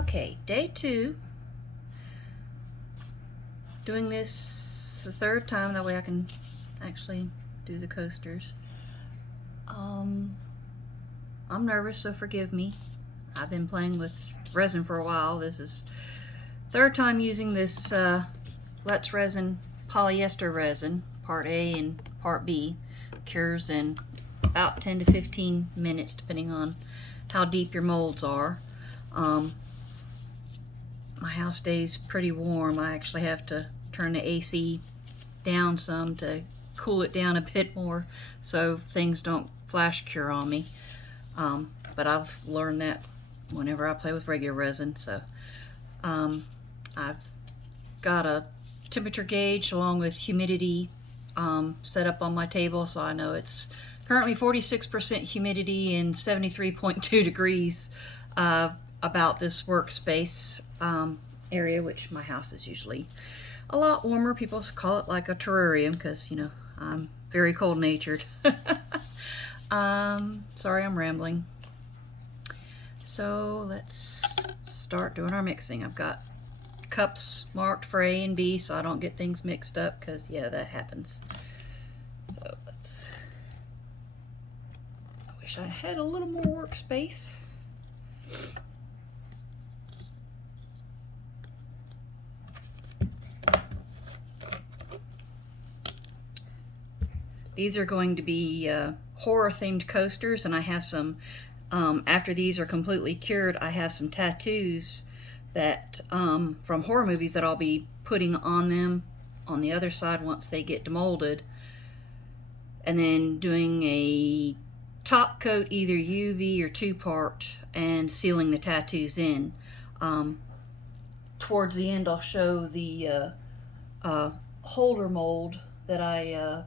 Okay, day 2. Doing this the 3rd time, that way I can actually do the coasters. I'm nervous, so forgive me. I've been playing with resin for a while. This is 3rd time using this Letsresin polyester resin, part A and part B. Cures in about 10 to 15 minutes, depending on how deep your molds are. My house stays pretty warm. I actually have to turn the AC down some to cool it down a bit more so things don't flash cure on me. But I've learned that whenever I play with regular resin. So I've got a temperature gauge along with humidity set up on my table, so I know it's currently 46% humidity and 73.2 degrees about this workspace area, which my house is usually a lot warmer. People call it like a terrarium because, you know, I'm very cold-natured. Sorry, I'm rambling. So let's start doing our mixing. I've got cups marked for A and B so I don't get things mixed up, because yeah, that happens. So I wish I had a little more workspace. These are going to be horror themed coasters, and I have some after these are completely cured, I have some tattoos that from horror movies that I'll be putting on them on the other side once they get demolded, and then doing a top coat, either UV or 2-part, and sealing the tattoos in. Towards the end I'll show the holder mold that I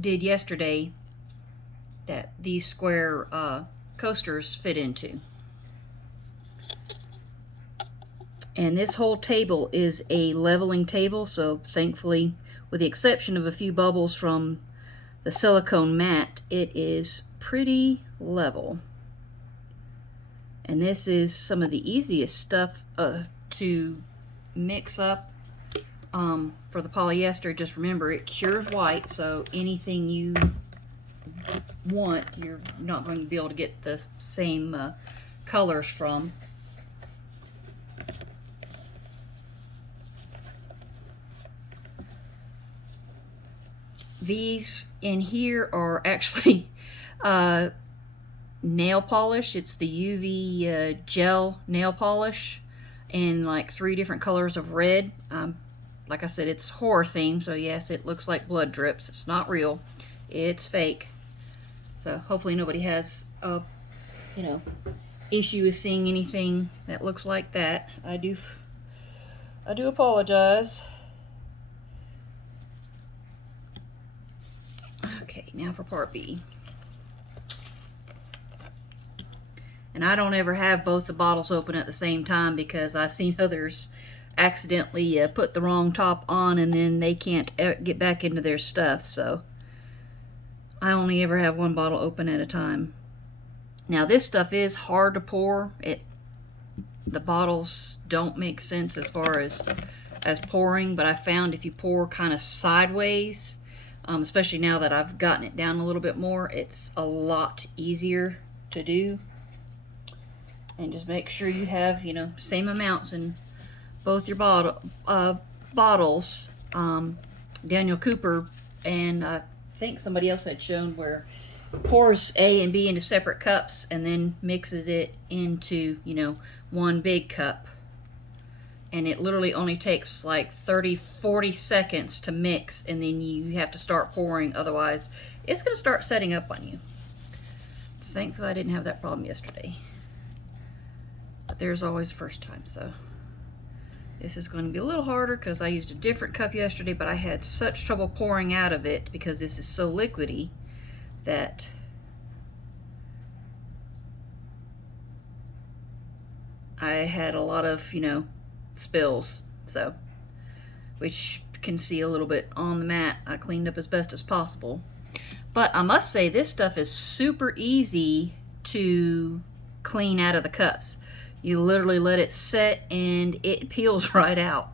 did yesterday that these square coasters fit into. And this whole table is a leveling table, so thankfully, with the exception of a few bubbles from the silicone mat, it is pretty level. And this is some of the easiest stuff to mix up for the polyester. Just remember, it cures white, so anything you want, you're not going to be able to get the same colors from. These in here are actually nail polish. It's the UV gel nail polish in like 3 different colors of red. Like I said, it's horror themed, so yes, it looks like blood drips. It's not real, it's fake. So hopefully nobody has a, you know, issue with seeing anything that looks like that. I do apologize. Okay, now for part B. And I don't ever have both the bottles open at the same time, because I've seen others accidentally put the wrong top on and then they can't get back into their stuff. So I only ever have one bottle open at a time. Now this stuff is hard to pour. The bottles don't make sense as far as pouring, but I found if you pour kind of sideways, especially now that I've gotten it down a little bit more, it's a lot easier to do. And just make sure you have, you know, same amounts in both your bottles. Daniel Cooper and I think somebody else had shown where pours A and B into separate cups and then mixes it into, you know, one big cup. And it literally only takes like 30-40 seconds to mix, and then you have to start pouring, otherwise it's going to start setting up on you. Thankfully I didn't have that problem yesterday, but there's always the first time. So this is going to be a little harder because I used a different cup yesterday, but I had such trouble pouring out of it because this is so liquidy that I had a lot of, you know, spills. So, which you can see a little bit on the mat. I cleaned up as best as possible. But I must say, this stuff is super easy to clean out of the cups. You literally let it set and it peels right out.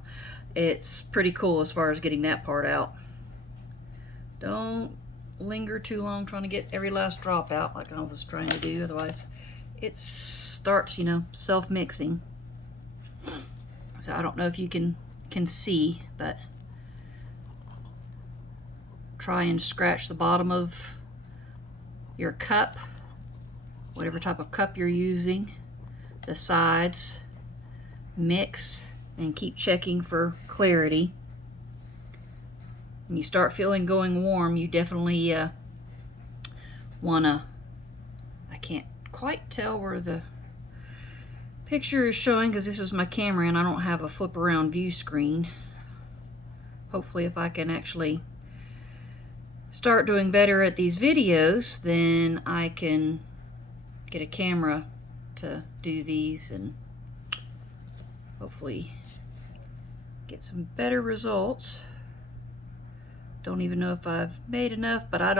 It's pretty cool as far as getting that part out. Don't linger too long trying to get every last drop out like I was trying to do, otherwise it starts, you know, self-mixing. So I don't know if you can see, but try and scratch the bottom of your cup, whatever type of cup you're using, the sides, mix, and keep checking for clarity. When you start feeling going warm, you definitely wanna, I can't quite tell where the picture is showing because this is my camera and I don't have a flip around view screen. Hopefully if I can actually start doing better at these videos, then I can get a camera to do these and hopefully get some better results. Don't even know if I've made enough, but I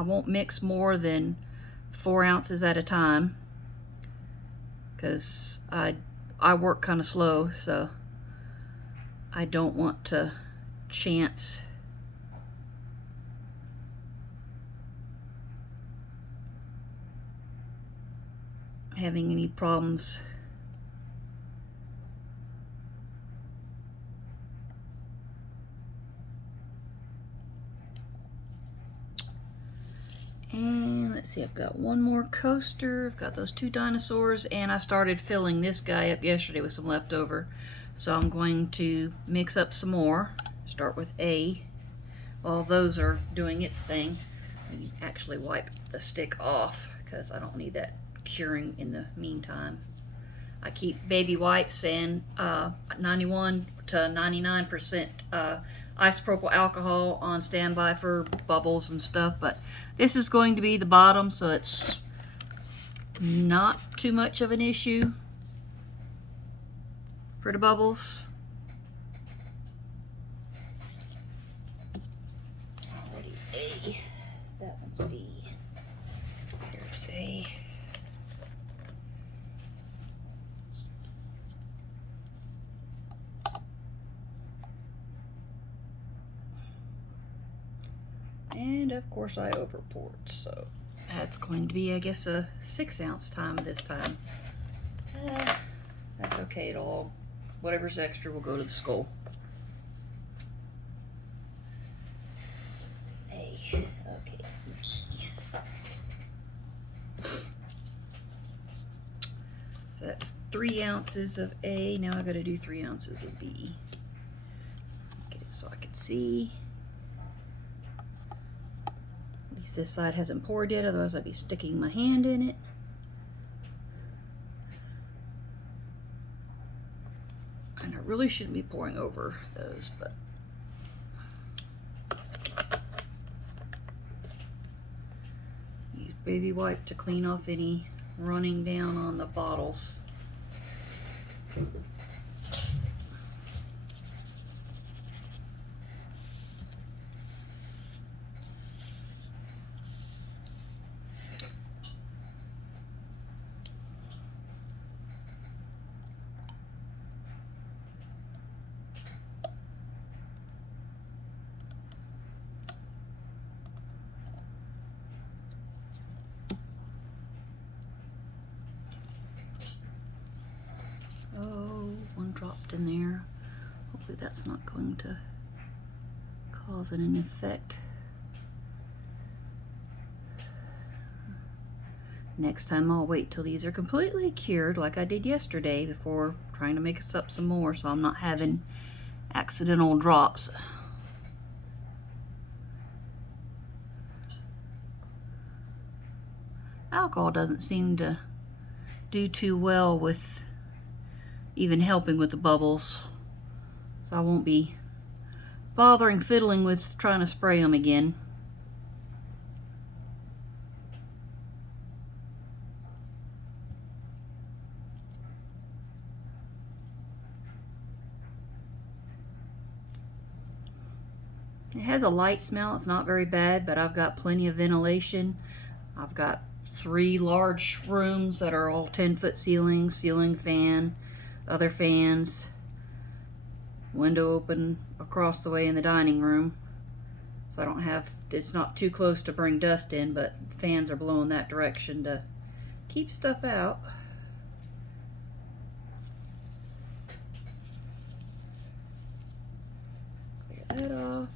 won't mix more than 4 ounces at a time because I work kind of slow, so I don't want to chance having any problems. And let's see, I've got one more coaster. I've got those 2 dinosaurs, and I started filling this guy up yesterday with some leftover. So I'm going to mix up some more. Start with A. While those are doing its thing, and actually wipe the stick off because I don't need that curing in the meantime. I keep baby wipes and 91 to 99% isopropyl alcohol on standby for bubbles and stuff, but this is going to be the bottom, so it's not too much of an issue for the bubbles. Already A, that one's B. Here's A. And of course I overpoured, so that's going to be, I guess, a 6 ounce time this time. That's okay, it'll all, whatever's extra will go to the skull. Hey, okay. So that's 3 ounces of A. Now I gotta do 3 ounces of B. Get it so I can see. At least this side hasn't poured yet, otherwise I'd be sticking my hand in it. And I really shouldn't be pouring over those, but use baby wipe to clean off any running down on the bottles. Oh, one dropped in there. Hopefully that's not going to cause an effect. Next time I'll wait till these are completely cured like I did yesterday before trying to mix up some more so I'm not having accidental drops. Alcohol doesn't seem to do too well with even helping with the bubbles, so I won't be fiddling with trying to spray them again. It has a light smell, it's not very bad, but I've got plenty of ventilation. I've got 3 large rooms that are all 10-foot ceilings, ceiling fan, other fans, window open across the way in the dining room. So I don't have, it's not too close to bring dust in, but fans are blowing that direction to keep stuff out. Clear that off.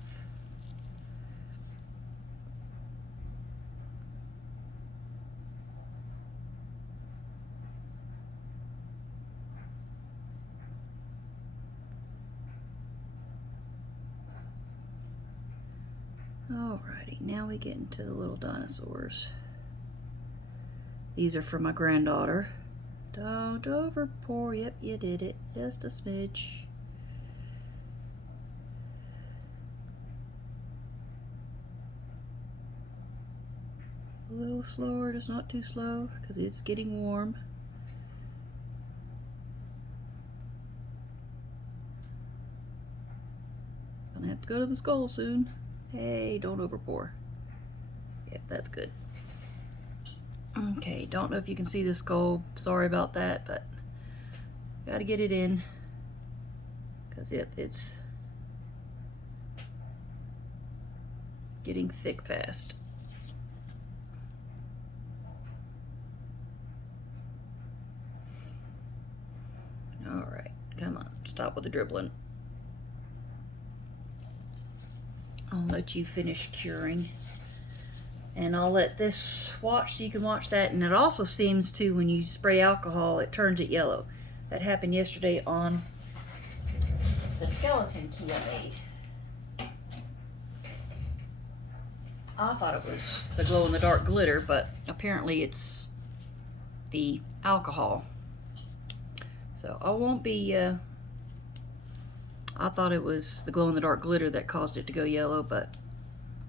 Alrighty, now we get into the little dinosaurs. These are for my granddaughter. Don't over pour. Yep, you did it. Just a smidge. A little slower, just not too slow, because it's getting warm. It's gonna have to go to the skull soon. Hey, don't over pour. Yep, that's good. Okay, don't know if you can see the skull. Sorry about that, but gotta get it in. Because yep, it's getting thick fast. Alright, come on, stop with the dribbling. I'll let you finish curing. And I'll let this watch so you can watch that. And it also seems to, when you spray alcohol, it turns it yellow. That happened yesterday on the skeleton key I made. I thought it was the glow-in-the-dark glitter, but apparently it's the alcohol. So I won't be... I thought it was the glow-in-the-dark glitter that caused it to go yellow, but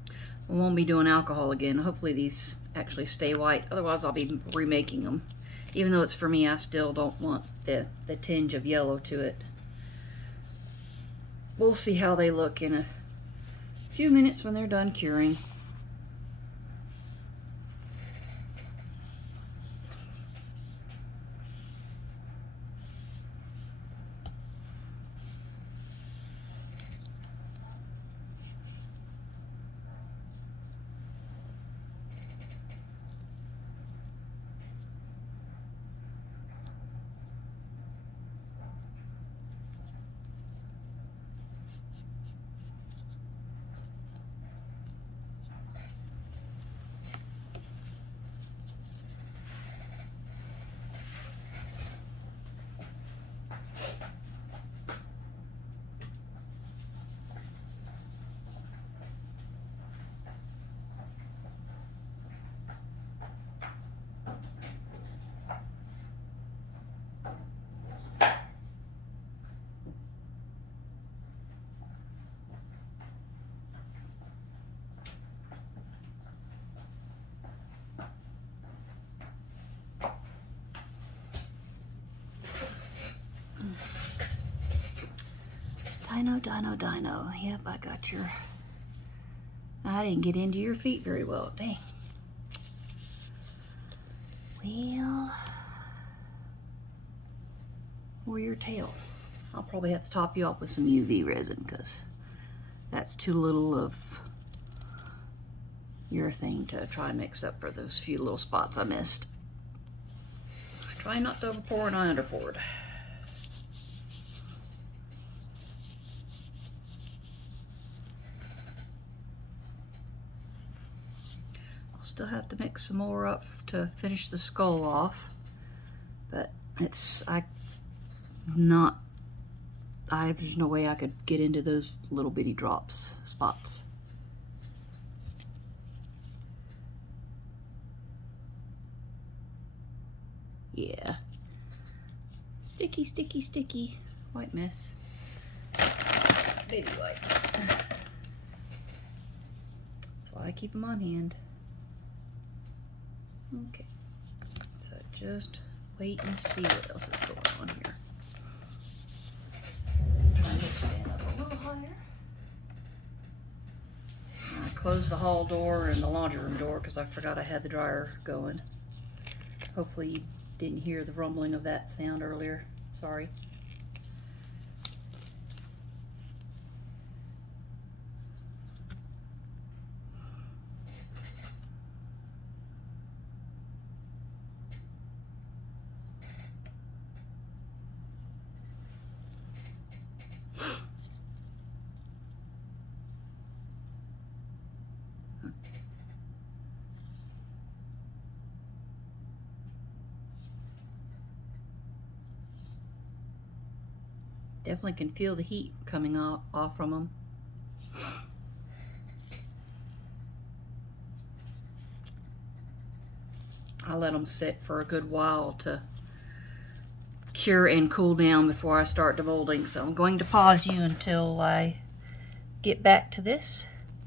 I won't be doing alcohol again. Hopefully these actually stay white. Otherwise I'll be remaking them. Even though it's for me, I still don't want the tinge of yellow to it. We'll see how they look in a few minutes when they're done curing. Dino. Yep, I got your... I didn't get into your feet very well. Dang. Well... or your tail. I'll probably have to top you off with some UV resin because that's too little of urethane to try and mix up for those few little spots I missed. I try not to overpour and I underpoured. Still have to mix some more up to finish the skull off, but there's no way I could get into those little bitty spots. Yeah. Sticky. White mess. Baby white. That's why I keep them on hand. Okay, so just wait and see what else is going on here. Trying to stand up a little higher. I closed the hall door and the laundry room door because I forgot I had the dryer going. Hopefully you didn't hear the rumbling of that sound earlier. Sorry. Definitely can feel the heat coming off from them. I let them sit for a good while to cure and cool down before I start demolding. So I'm going to pause you until I get back to this.